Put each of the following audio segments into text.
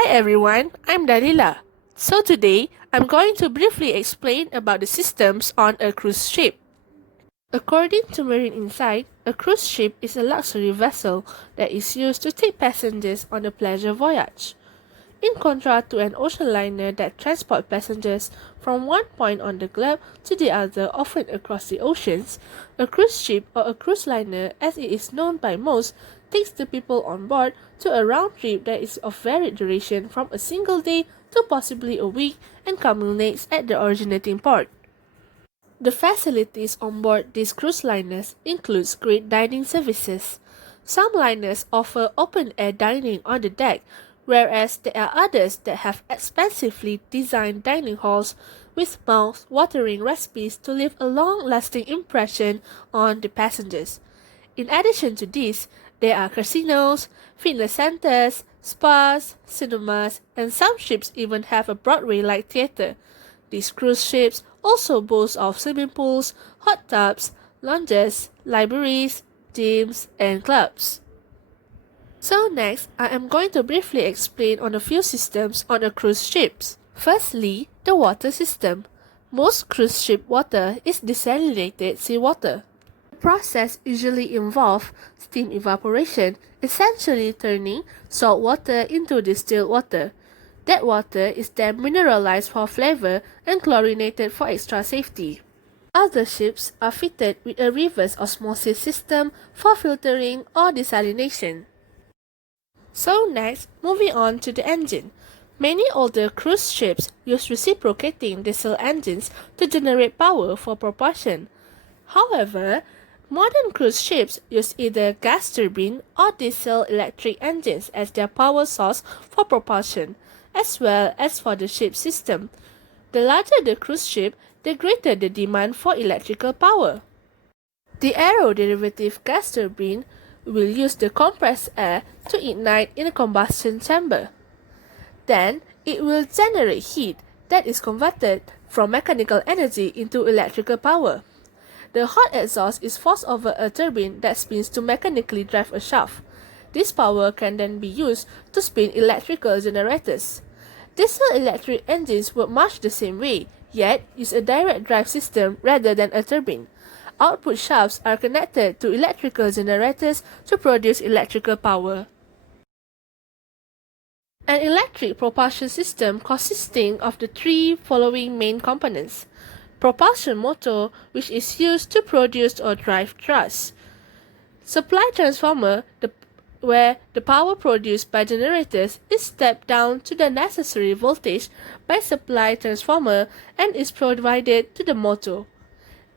Hi everyone, I'm Dalila. So today, I'm going to briefly explain about the systems on a cruise ship. According to Marine Insight, a cruise ship is a luxury vessel that is used to take passengers on a pleasure voyage. In contrast to an ocean liner that transports passengers from one point on the globe to the other, often across the oceans, a cruise ship or a cruise liner, as it is known by most, takes the people on board to a round trip that is of varied duration from a single day to possibly a week and culminates at the originating port. The facilities on board these cruise liners includes great dining services. Some liners offer open-air dining on the deck, whereas there are others that have expensively designed dining halls with mouth-watering recipes to leave a long-lasting impression on the passengers. In addition to this, there are casinos, fitness centers, spas, cinemas, and some ships even have a Broadway-like theater. These cruise ships also boast of swimming pools, hot tubs, lounges, libraries, gyms, and clubs. So next, I am going to briefly explain on a few systems on a cruise ships. Firstly, the water system. Most cruise ship water is desalinated seawater. The process usually involves steam evaporation, essentially turning salt water into distilled water. That water is then mineralized for flavor and chlorinated for extra safety. Other ships are fitted with a reverse osmosis system for filtering or desalination. So next, moving on to the engine. Many older cruise ships use reciprocating diesel engines to generate power for propulsion. However, modern cruise ships use either gas turbine or diesel electric engines as their power source for propulsion, as well as for the ship system. The larger the cruise ship, the greater the demand for electrical power. The aeroderivative gas turbine will use the compressed air to ignite in a combustion chamber. Then, it will generate heat that is converted from mechanical energy into electrical power. The hot exhaust is forced over a turbine that spins to mechanically drive a shaft. This power can then be used to spin electrical generators. Diesel electric engines work much the same way, yet use a direct drive system rather than a turbine. Output shafts are connected to electrical generators to produce electrical power. An electric propulsion system consisting of the three following main components. Propulsion motor, which is used to produce or drive thrust. Supply transformer, where the power produced by generators is stepped down to the necessary voltage by supply transformer and is provided to the motor.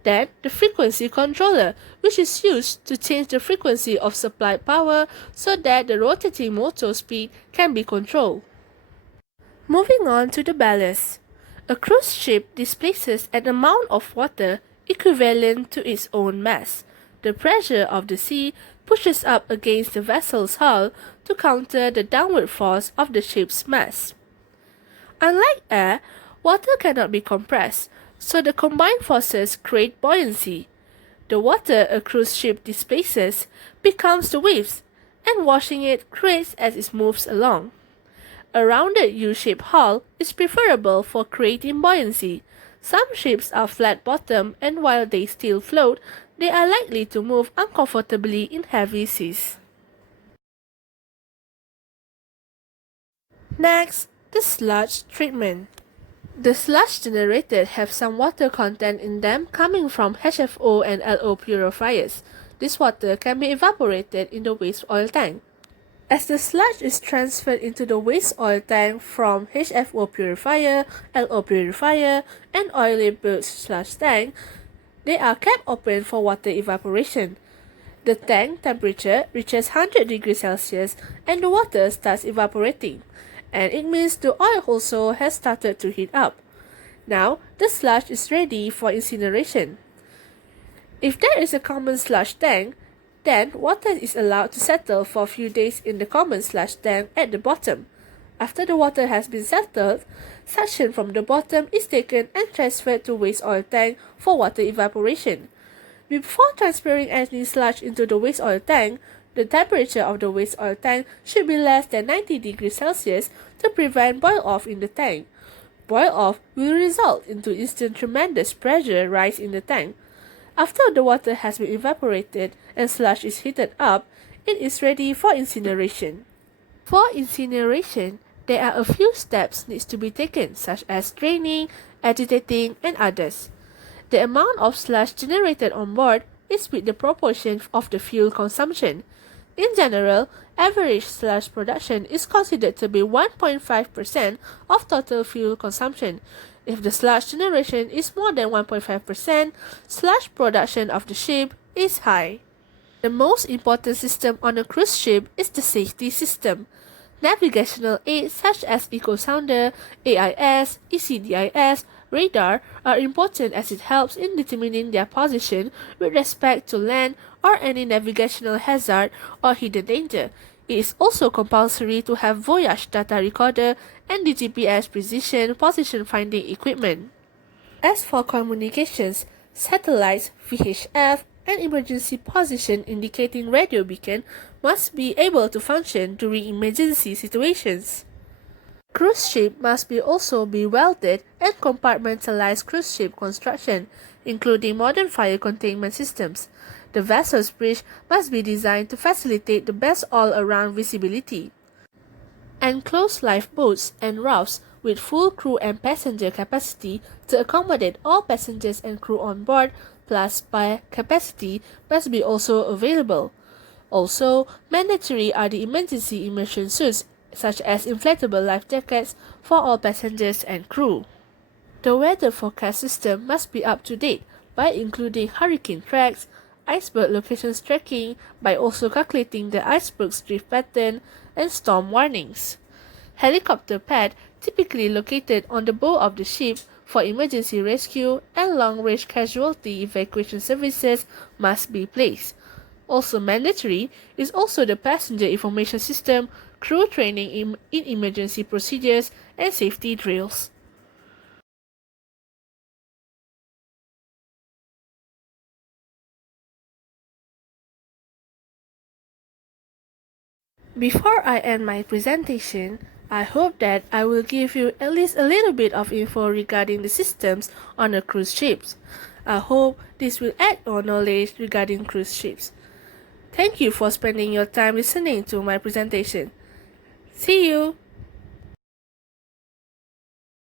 Then, the frequency controller, which is used to change the frequency of supplied power so that the rotating motor speed can be controlled. Moving on to the ballast. A cruise ship displaces an amount of water equivalent to its own mass. The pressure of the sea pushes up against the vessel's hull to counter the downward force of the ship's mass. Unlike air, water cannot be compressed, so the combined forces create buoyancy. The water a cruise ship displaces becomes the waves, and washing it creates as it moves along. A rounded U-shaped hull is preferable for creating buoyancy. Some ships are flat-bottomed, and while they still float, they are likely to move uncomfortably in heavy seas. Next, the sludge treatment. The sludge generated have some water content in them coming from HFO and LO purifiers. This water can be evaporated in the waste oil tank. As the sludge is transferred into the waste oil tank from HFO purifier, LO purifier, and oily-built sludge tank, they are kept open for water evaporation. The tank temperature reaches 100 degrees Celsius and the water starts evaporating, and it means the oil also has started to heat up. Now, the sludge is ready for incineration. If there is a common sludge tank, then water is allowed to settle for a few days in the common sludge tank at the bottom. After the water has been settled, suction from the bottom is taken and transferred to waste oil tank for water evaporation. Before transferring any sludge into the waste oil tank, The temperature of the waste oil tank should be less than 90 degrees Celsius to prevent boil-off in the tank. Boil-off will result into instant tremendous pressure rise in the tank. After the water has been evaporated and sludge is heated up, it is ready for incineration. For incineration, there are a few steps needs to be taken, such as draining, agitating, and others. The amount of sludge generated on board is with the proportion of the fuel consumption. In general, average sludge production is considered to be 1.5% of total fuel consumption. If the sludge generation is more than 1.5%, sludge production of the ship is high. The most important system on a cruise ship is the safety system. Navigational aids such as Eco Sounder, AIS, ECDIS, radar are important as it helps in determining their position with respect to land or any navigational hazard or hidden danger. It is also compulsory to have voyage data recorder and the GPS precision position finding equipment. As for communications, satellites, VHF, and emergency position indicating radio beacon must be able to function during emergency situations. Cruise ship must also be welded and compartmentalized cruise ship construction, including modern fire containment systems. The vessel's bridge must be designed to facilitate the best all-around visibility. Enclosed lifeboats and rafts with full crew and passenger capacity to accommodate all passengers and crew on board plus spare capacity must be also available. Also, mandatory are the emergency immersion suits such as inflatable life jackets for all passengers and crew. The weather forecast system must be up to date by including hurricane tracks, iceberg locations tracking, by also calculating the iceberg's drift pattern, and storm warnings. Helicopter pad typically located on the bow of the ship for emergency rescue and long-range casualty evacuation services must be placed. Also mandatory is also the passenger information system, crew training in emergency procedures, and safety drills. Before I end my presentation, I hope that I will give you at least a little bit of info regarding the systems on a cruise ships. I hope this will add more knowledge regarding cruise ships. Thank you for spending your time listening to my presentation. See you!